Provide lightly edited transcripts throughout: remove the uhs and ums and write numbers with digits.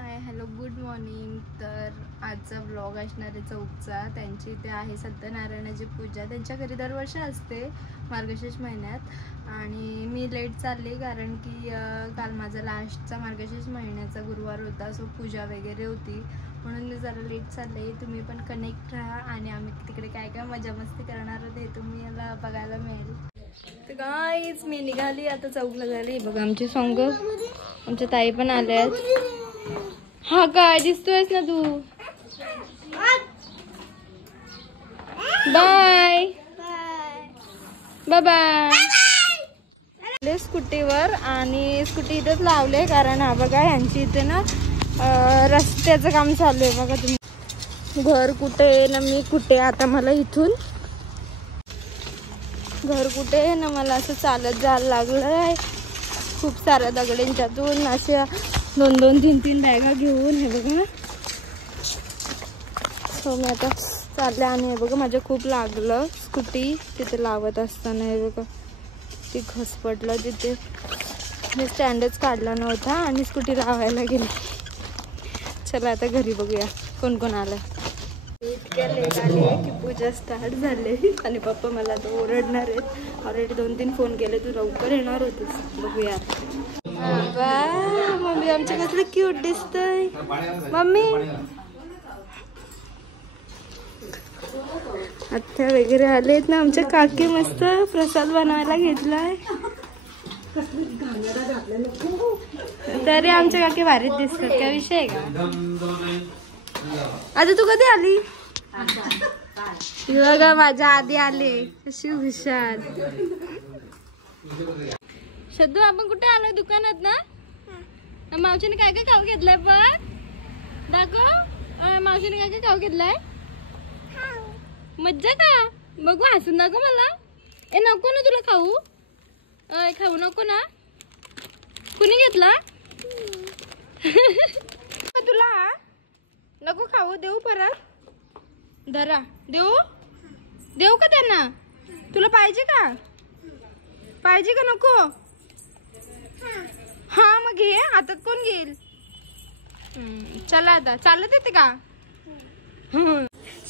Hi hello good morning. तर आजचा blog असणार आहे चौकचा। त्यांची इथे आहे सत्यनारायणाची पूजा, त्यांच्या घरी दरवर्षी असते मार्गशीर्ष महिन्यात। आणि मी लेट चालली कारण की काल माझा लास्टचा मार्गशीर्ष महिन्याचा गुरुवार होता, सो पूजा वगैरे होती, म्हणून मी जरा लेट चालले। तुम्ही पण कनेक्ट राहा आणि आम्ही तिकडे काय काय मजा मस्ती करणार आहोत हे तुम्हाला बघायला मिळेल। तर गाईज मी निघाली आता चौकला झाली। बघा आमची सॉंग, आमच्या ताई पण आल्यात। हा काय दिसतोयस ना तू। Bye bye bye. स्कूटीवर आणि स्कूटी इथेच लावले कारण हा बघा यांची इथे ना रस्त्याचं काम चालू आहे। बघा तुम्ही, घर कुठे ना मी कुठे, आता मला इथून घर कुठे ना मला असं चालत जायला लागलंय खूप साऱ्या दगडांच्यातून, अशा 2-2-3-3 बॅगा घेऊन। हे बघा सो मी आता चालले आणि हे बघा माझ्या खूप लागलं स्कूटी तिथे लावत असताना। हे बघा ती घसपटलं तिथे, मी स्टँडच काढला नव्हता आणि स्कूटी लावायला गेली। चला आता घरी बघूया कोण कोण आलं। इतक्या लेट आली की पूजा स्टार्ट झाली आणि पप्पा मला आता ओरडणार आहेत। ऑलरेडी 2-3 फोन केले, तू लवकर येणार होतीस। बघूया मम्मी आमच्या कसलं क्यूट दिसतंय। मम्मी आत्या वगैरे आलेत ना, आमच्या काकी मस्त प्रसाद बनवायला घेतलाय। तरी आमच्या काकी भारीच दिसतात, काय विषय आहे का। आता तू कधी आली। बघा माझ्या आधी आले, अशी हुशार। शद्दू आपण कुठे आलोय, दुकानात ना। मावशीने काय काय खाऊ घेतलंय पण दाखव। मावशीने काय काय खाऊ घेतलंय, मज्जा का बघू, हसून दाखव मला। ए नको ना तुला खाऊ, खाऊ नको ना। कुणी घेतला तुला, नको खाऊ, देऊ परत धरा, देऊ देऊ का त्यांना। तुला पाहिजे का, पाहिजे का नको। हा मग घे, हातात कोण घेईल। चला आता चालत येते का।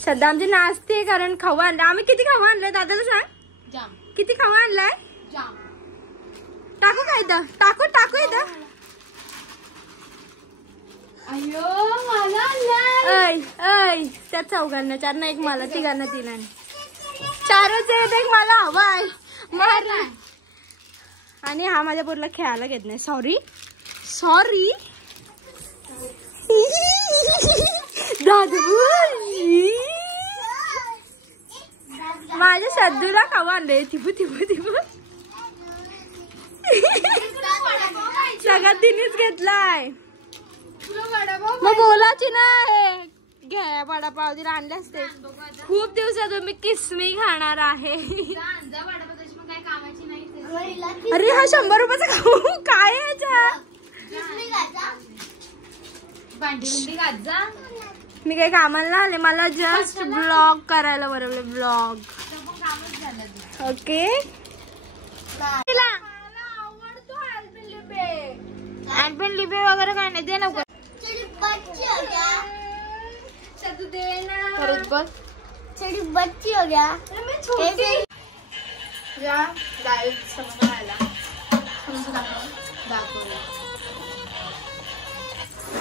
सध्या आमची नाचते कारण खाऊ आणलं आम्ही। किती खाऊ आणलंय दादाला सांग, किती खाऊ आणलाय। टाकू का इथं, टाकू टाकू इथं। त्या चौघांना 4 ना, एक मला, तिघांना 3 आणि 4च आहेत, एक मला हवाय मार। आणि हा माझ्या पोरला खेळायला घेत नाही, सॉरी सॉरी दादू। माझ्या सद्दूला खाऊ आणले, थिबू थिबू थिबू सगळ्यात तिनेच घेतलाय। मग बोलायची नाही, घ्या वडापाव दिला आणले असते। खूप दिवसातून मी किसमी खाणार आहे। अरे हा 100 रुपयाचा खाऊ काय याच्या। मी काही कामाला आले, मला जस्ट ब्लॉग करायला बरोबर ब्लॉग। ओके अल्पेन लिबे वगैरे काय नाही, दे नको परत बघ। छोटी बच्ची हो गया या डायरेक्ट समोर आला,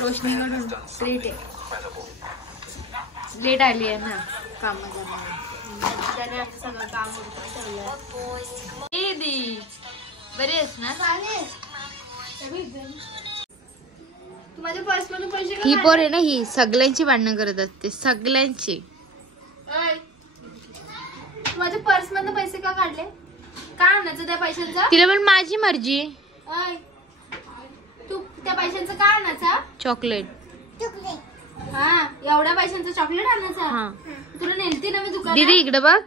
रोशनीकडून लेट आहे, लेट आली आहे ना कामाच्या, त्याने आता सगळं काम ठेवलंय। बरी आहेस ना। तू माझ्या पर्स मधून पैसे, ही पोर आहे ना, ही सगळ्यांची भांडणं करत असते, सगळ्यांची। माझ्या पर्स मधून पैसे का काढले, काय आणायचं त्या पैशांचा। तिला पण माझी मर्जी। तू त्या पैशांचं काय आणायचं, चॉकलेट। हा एवढ्या पैशांचं चॉकलेट आणायचं, तुला नेलती ना मी दुकानात। दीदी इकडे बघ,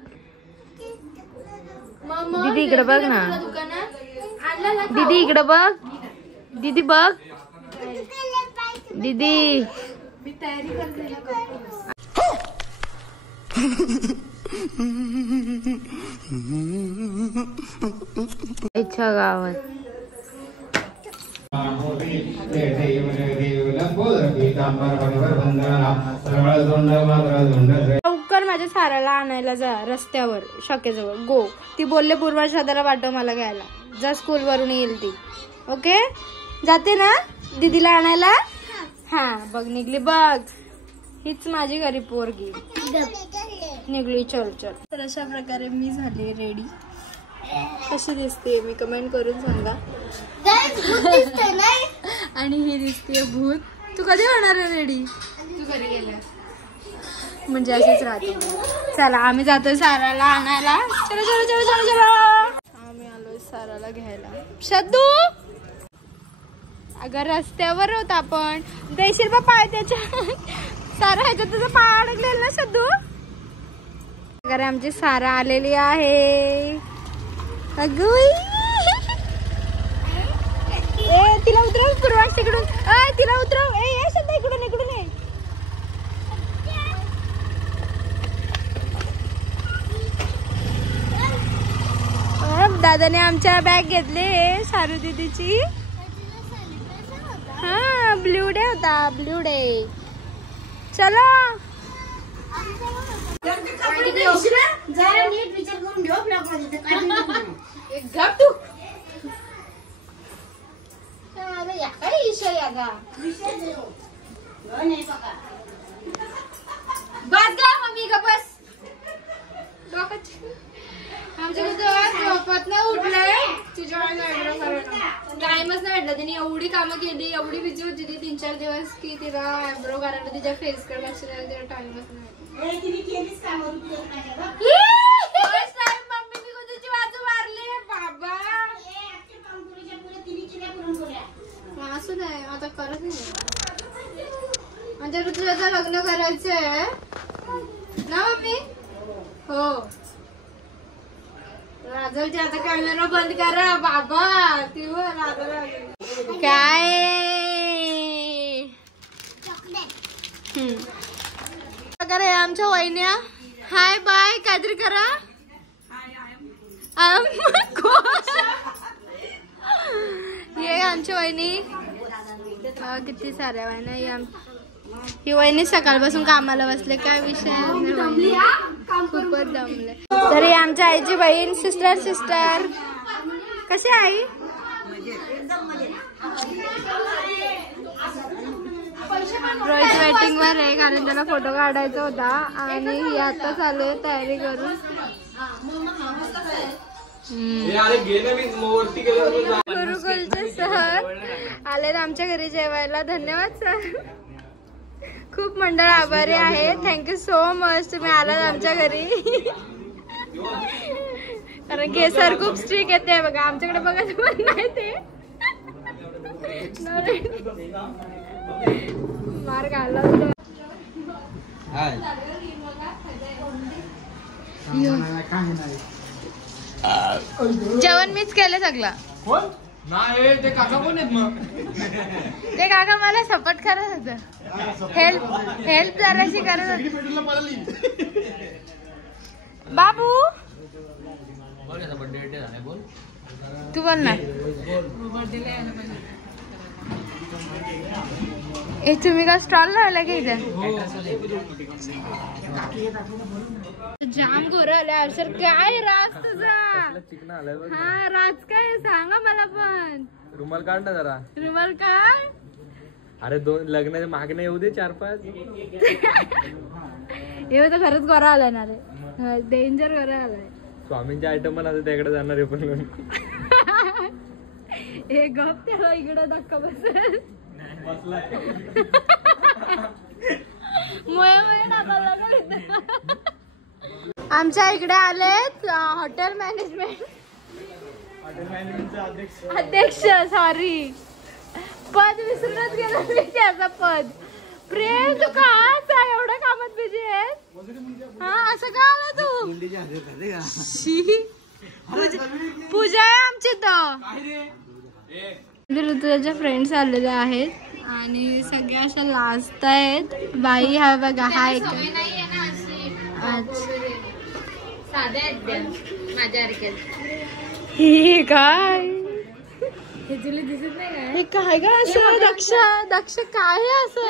दीदी इकडे बघ ना, दुकानात दीदी इकडे बघ, दीदी बघ दीदी। मी तयारी करते इच्छा गावात। लवकर माझ्या साराला आणायला जा रस्त्यावर शक्यजवळ गो. ती बोलले पूर्वाषादाला पाठव मला घ्यायला. जा स्कूल वरून येईल ती. ओके जाते ना दीदीला आणायला. हा बघ निघली बघ. हीच माझी गरीब पोरगी निघली. चल चल. तर अशा प्रकारे मी झाले रेडी. कशी दिसते मी कमेंट करून सांगा. आणि ही दिसते भूत. तू कधी होणार आहे रेडी? तू कधी गेला म्हणजे असेच राहते. चला आम्ही जातोय साराला आणायला. चलो चलो चलो चलो चलो. आम्ही आलोय साराला घ्यायला. शद्दू अगं रस्त्यावर होत आपण. देशील बा पाय त्याच्या. सारा ह्याच्यात तुझा पाय अडकलेला ना शद्दू. अगं आमची सारा आलेली आहे. अगं ए तिला उतरव पूर्वाश तिकडून. तिला उतरव. ए शद्दू इकडून इकडून ये. दादाने आमच्या बॅग घेतले सारू दीदीची. हा ब्ल्यू डे होता. Blue day. चलो जरा नीट विचार करून घेऊ ब्लॉगमध्ये. काय विषय आगा बस गा मम्मी का बस. आमच्या झोपत उठलंय. तुझ्या टाइमच नाही भेटला. तिने एवढी कामं केली एवढी बिझी होती ती 3-4 दिवस की तिला आयब्रो करायला तिच्या फेस कडे लक्ष द्यायला तिला टाइमच नाही. मम्मी मी तुझी बाजू मारली बाबा. असू नाही आता करत नाही. म्हणजे ऋतुजाचं लग्न करायचंय ना मम्मी. हो राजलची आता कॅमेरा बंद करा बाबा. ती काय करे आमच्या वहिन्या. हाय बाय काहीतरी करा. ये आमच्या वहिनी. किती साऱ्या वहिन्या. ही वहिनी सकाळपासून कामाला बसले. काय विषय खूपच जमले. तरी आमच्या आईची बहीण सिस्टर कशी आई. रोहित वेटिंग वर आहे कारण त्याला फोटो काढायचा होता. आणि ही आता चालू आहे तयारी करून. गुरुकुलचे सर आले आमच्या घरी जेवायला. धन्यवाद सर. खूप मंडळ आभारी आहे. थँक्यू सो मच तुम्ही आलात आमच्या घरी. कारण की सर खूप स्ट्रिक येते बघा. आमच्याकडे बघायचं पण नाही ते. मार्ग आला जेवण मीच केलं सगळं. नाही ते काका कोण आहेत मग. ते काका मला सपोर्ट करत होत. हेल्प जराशी करत होत. बाबू तू बोल ना. ए तुम्ही का स्टॉल लावला की इथे. जाम गोरं आलं सर. काय राज तुझा. हा राज काय सांगा मला पण. रुमाल काढ ना जरा. रुमाल काय. अरे 2 लग्नाच्या मागण्या येऊ दे 4-5. येऊ तर खरंच गोरा आलाय ना रे. डेंजर गोरा आलाय. स्वामींचे आयटम पण आता त्याकडे जाणार आहे. पण हे गप त्याला इकडं धक्का बसेल. आमच्या इकडे आलेत हॉटेल मॅनेजमेंट अध्यक्ष. सॉरी पद विसरूनच गेलो मी त्याचं पद. प्रेम तू का एवढ्या कामात बिझी आहेस. हा असं का आला तू. पूजा आहे आमची. तर ऋतुजाच्या फ्रेंड्स आलेले आहेत आणि सगळ्या अशा लाजत आहेत. बाई हा बघा हा एक ही काय हे काय का असं दक्ष काय आहे असं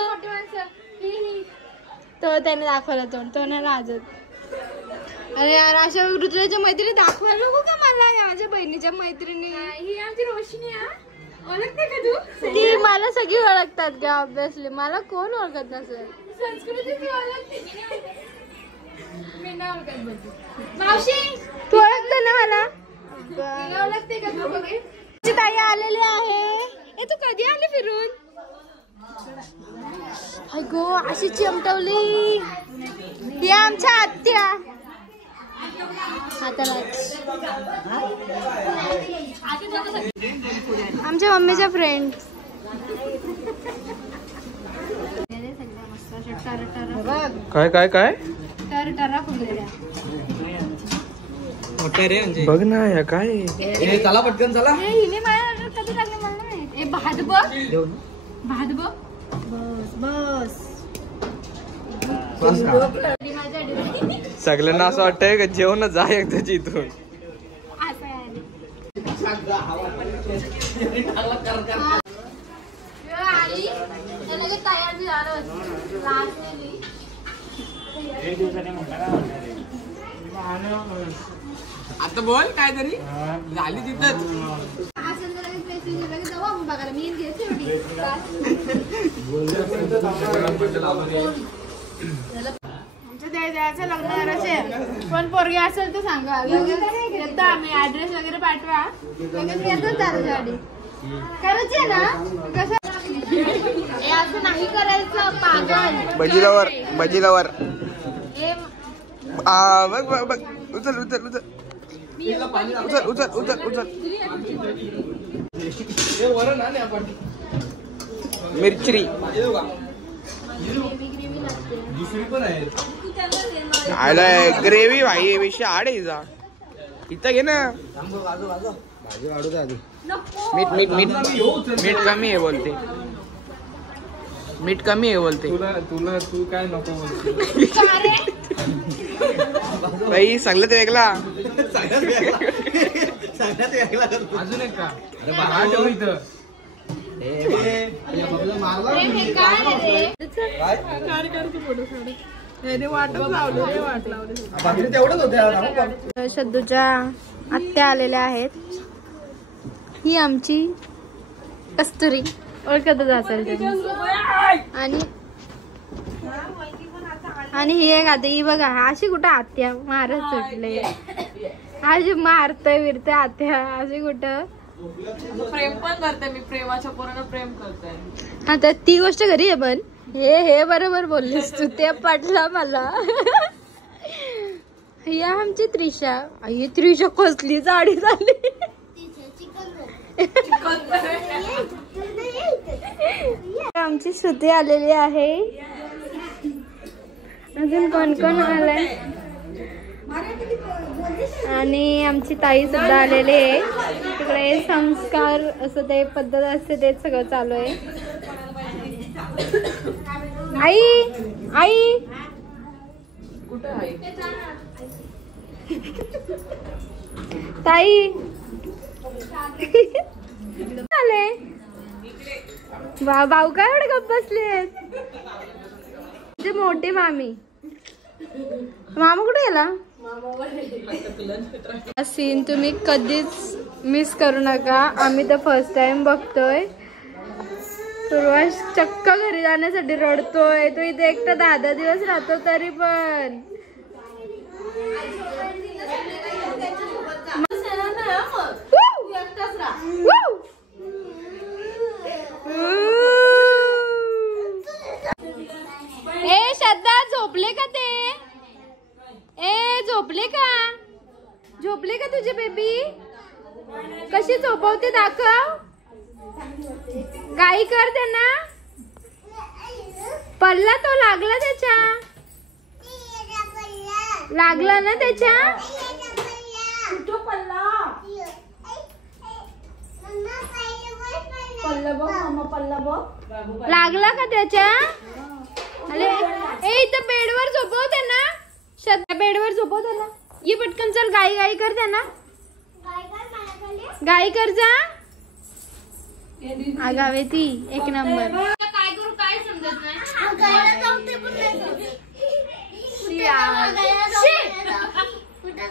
तो त्याने दाखवला तो नाही लाजत. अरे यार अशा ऋतुराच्या मैत्रिणी दाखवायला नको का मला माझ्या बहिणीच्या मैत्रिणी. ही आमची रोशनी ओळखते का तू. ती मला सगळी ओळखतात का ऑब्विसली मला कोण ओळखत नसेल. संस्कृती मावशी तू ओळखते ना मला ओळखते का तू. बघे ताई आलेली आहे. तू कधी आली फिरून. गो अशी चिमटवली. ही आमच्या आत्या आमच्या मम्मीच्या फ्रेंड. काय काय काय बघ ना या काय. चला पटकन चला. हिने माझ्या कधी लागले मला नाही. भात बघ भात बघ. बस सगळ्यांना असं वाटतंय का जेवण जा एकदाची इथून. आता बोल काय तरी झाली तिथंच. द्यायचं लग्न करायचे पण पोरगी असेल तर सांगा. आम्ही ऍड्रेस वगैरे पाठवा. गाडी करायची ना कसं असं नाही करायचं पागल. बजीलावर बघ बघ बघ. उचल उचल उचल उचल उचल उचल उचल. मिरची ग्रेव्ही भाई विषय आड आहे. इथं घे ना. मीठ मीठ मीठ मीठ कमी आहे बोलते. मीठ कमी आहे बोलते. तुला तू काय नको बोलते बाई. सांगलं ते वेगळा. अजून एक का इथं शद्दूच्या आत्या आलेल्या आहेत. ही आमची कस्तुरी ओळखतच असेल आणि ही एक आत्या. ही बघा अशी कुठं आत्या मारत सुटले. अशी मारतय विरतय आत्या अशी कुठं. प्रेम पण करते मी. प्रेमाच्या पोरानं प्रेम करते. हा तर ती गोष्ट घरी आहे. पण हे बरोबर बोललीस तू. ते पटलं मला. ही आमची त्रिशा. ही त्रिशा कसली जाडी झाली. आमची श्रुती आलेली आहे. अजून कोण कोण आलंय. आणि आमची ताई सुद्धा आलेली आहे. तिकडे संस्कार असं ते पद्धत असते ते सगळं चालू आहे. आई आई कुठे आहे ताई आले. भाऊ काय एवढे गप्प बसले. मोठे मामी. मामा कुठे गेला. सीन तुम्ही कधीच मिस करू नका. आम्ही तर फर्स्ट टाइम बघतोय. पूर्वाश चक्क घरी जाण्यासाठी रडतोय. तो इथे एकटा 10 दिवस राहतो तरी पण. ए श्रद्धा झोपले का ते. झोपले का. झोपले का तुझे बेबी. कशी झोपवते दाखव. गाई कर त्यांना. पल्ला तो लागला त्याच्या. लागला ना त्याच्या. लागला का त्याच्या. अरे इथं बेडवर झोपव त्यांना. श्रद्धा बेडवर झोपव त्यांना. ये पटकन चल. गाई गाई कर त्यांना. गाई कर जा. आगावे ती एक नंबर. काय करू काय समजत नाही. गायला जमते पण नाही. कुठं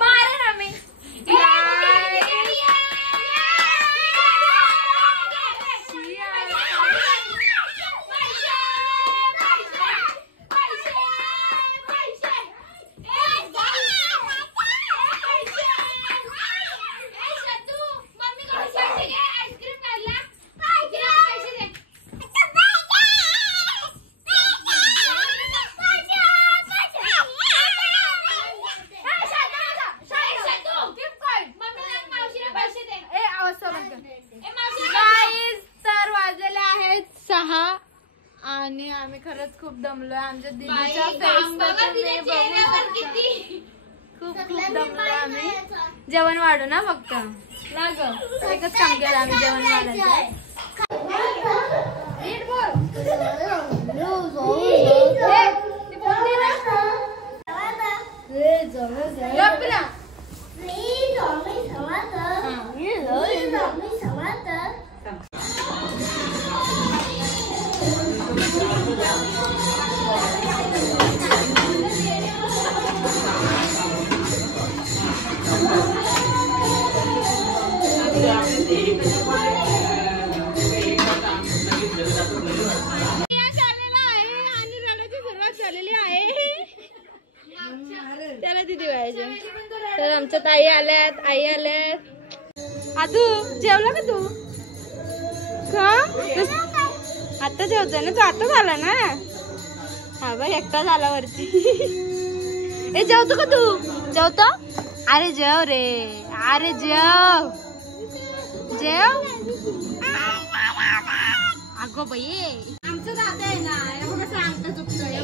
मारे ना मी. आणि आम्ही खरंच खूप दमलोय. आमच्या दिदीच्या खूप दमलोय आम्ही. जेवण वाढू ना फक्त एकच काम केलं आम्ही जेवण वाढायचं. त्याला दिदी व्हायचे. तर आमच्या ताई आल्यात, आई आल्यात. आदू जेवला का तू? का आता जेवतोय ना तू? आता झाला ना? हा बघ एकटा झाला वरती. ए जेवतो का तू? जेवतो? अरे जेव रे, अरे जेव जेव. अगो बाई आमचं दादा आहे ना, कसं अंगठा चुकतोय.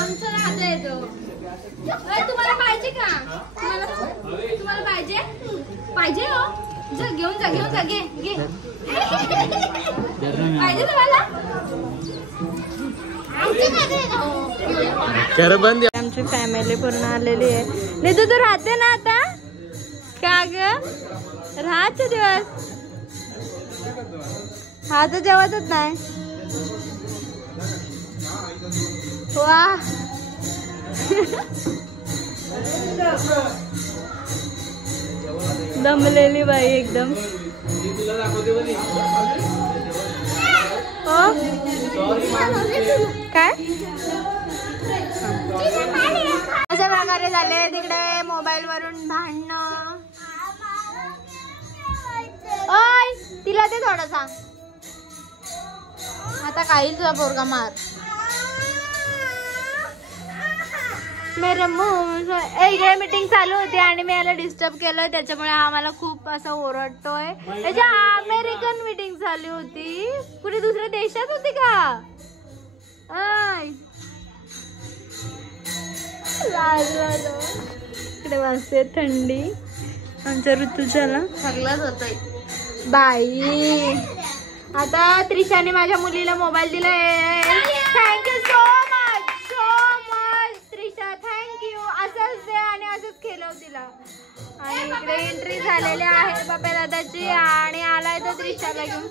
आमचा दादा आहे तो. तुम्हाला पाहिजे का? तुम्हाला पाहिजे पाहिजे हो. घेऊन जा घेऊन जा. घे घे. पाहिजे तुम्हाला? आमची फॅमिली पूर्ण आलेली आहे. नाही तू राहते ना आता? का ग राहायचे दिवस? हा तर जेवतच नाही. वा दमलेली बाई एकदम. हो काय अशा प्रकारे झाले तिकडे मोबाईल वरून भांडणं. ओय तिला ते थोडासा आता काही तुझा पोरगा मार. मेरे मुंह इकडे मीटिंग चालू होती आणि मी याला डिस्टर्ब केलं, त्याच्यामुळे आम्हाला खूप असं ओरडतोय. त्याच्या अमेरिकन मीटिंग चालू होती. कुठे दुसऱ्या देशात होती का? इकडे वाजते थंडी. आमच्या ऋतूच्याला सगळंच होतंय बाई. आता त्रिशाने माझ्या मुलीला मोबाईल दिलाय. Thank you so much so much Trisha, thank you. असंच दे आणि असंच खेळव तिला. आणि इकडे एंट्री झालेली आहे बाप्या दादाची आणि आलाय तो त्रिशाला घेऊन.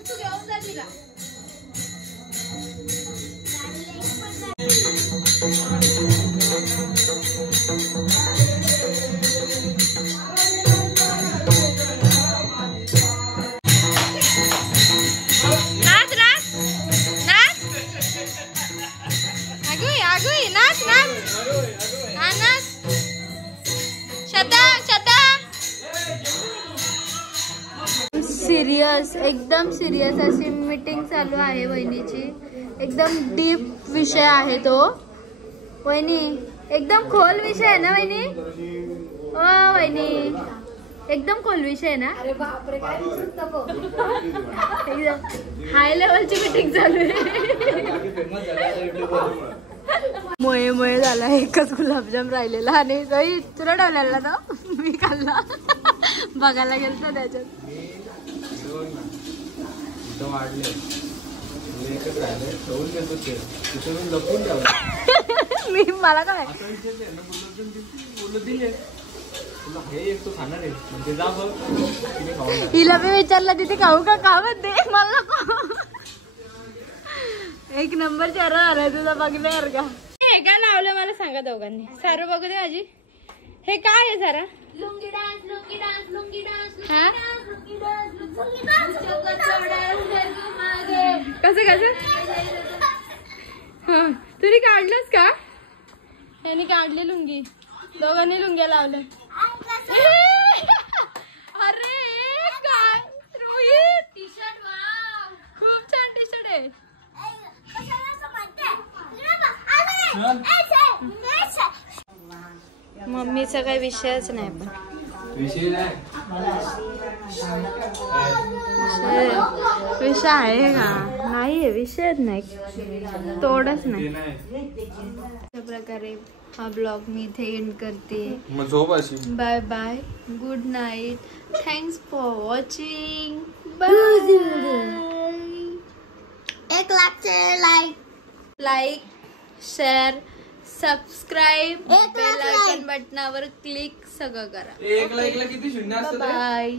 नाच नाच नाच आगुई आगुई नाच नाच हा नाच. शता शता सिरियस एकदम सिरियस अशी मीटिंग चालू आहे वहिनीची. एकदम डीप विषय आहे तो वहिनी. एकदम खोल विषय आहे ना वहिनी? ओ वहिनी एकदम खोल विषय आहे ना? अरे बापरे काय एकदम हाय लेवलची मीटिंग चालू आहे. मोये मोये झाला. एकच गुलाबजाम राहिलेला आणि तुला ठेवलेला तो मी खाल्ला. बघायला गेलतो त्याच्यात. मी मला काय तुला हे एक तू खाणार आहे म्हणजे जा बघ तिने खाऊ घाल. हिला मी विचारलं तिथे खाऊ का म्हणते मला नको. एक नंबर चेहरा आलाय तुझा बघण्यावर का. हे काय लावलं मला सांगा दोघांनी. सारू बघू दे माझी. हे काय आहे Sara. Lungi dance lungi dance lungi dance हा लुंगी डान्स लुंगी डान्स कसं तुम्ही काढलंस का. यांनी काढली लुंगी. दोघांनी लुंग्या लावल्या. अरे काय रोहित टी शर्ट. वाव खूप छान टी शर्ट आहे. मम्मीचा काही विषयच नाही पण विषय नाही विषय आहे का. नाहीये विषयच नाही. तोडच नाही. अशा प्रकारे हा ब्लॉग मी इथे एंड करते. मग झोप अशी. Bye bye good night. Thanks for watching. Bye. एक लाईक शेअर सबस्क्राईब एक बेल आयकॉन बटनावर क्लिक सगळं करा. एकला किती शून्य असतं ते? बाय.